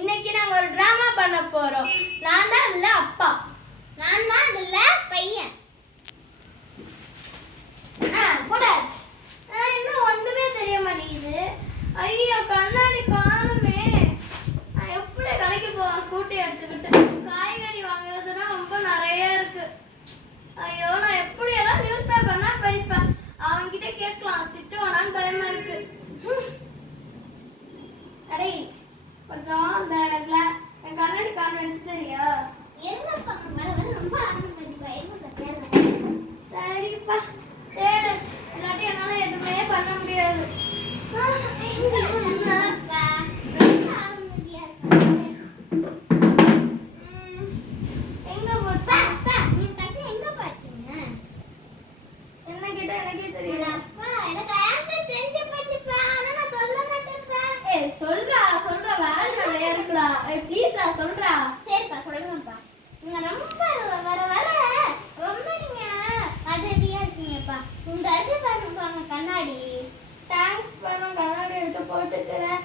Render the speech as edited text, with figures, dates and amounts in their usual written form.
இன்னைக்கு நாங்க ஒரு டிராமா பண்ண போறோம். நான் தான் அதுல அப்பா, நான் தான் அதுல பையன். போடாச்சு. இன்னும் ஒண்ணுமே தெரிய மாட்டேங்குது. ஐயோ கண்ணாடி காணுமே. நான் எப்படி கடைக்கு போவேன் ஸ்கூட்டி எடுத்துக்கிட்டு? காய்கறி வாங்குறதுனா ரொம்ப நிறைய இருக்கு. ஐயோ நான் எப்படி எல்லாம் நியூஸ் பேப்பர்னா படிப்பேன். அவன்கிட்ட கேட்கலாம், திட்டுவானான்னு பயமா இருக்கு. அடே கொஞ்சம் அந்த கண்ணாடி காணும் எடுத்து தெரியா? என்னப்பா வர வர ரொம்ப ஆரம்பிச்சிருப்பா. சரிப்பா தேடு, இல்லாட்டி என்னால எதுவுமே பண்ண முடியாது. எங்க போச்சு? எங்க போச்சுங்க? என்ன கேட்டா எனக்கே தெரியல. எனக்கு ஆன்சர் தெரிஞ்சு போச்சுப்பா. ஆனா நான் சொல்ல மாட்டேன்ப்பா. சொல்றா வேலை நிறைய இருக்குடா. ப்ளீஸ்டா சொல்றா. சரிப்பா சொல்றேன்ப்பா. நீங்க ரொம்ப வர வர ரொம்ப நீங்க அதிகமா இருக்கீங்கப்பா. உங்க அது பாருங்க கண்ணாடி. தேங்க்ஸ் பண்ண கண்ணாடி எடுத்து போட்டுக்கிறேன்.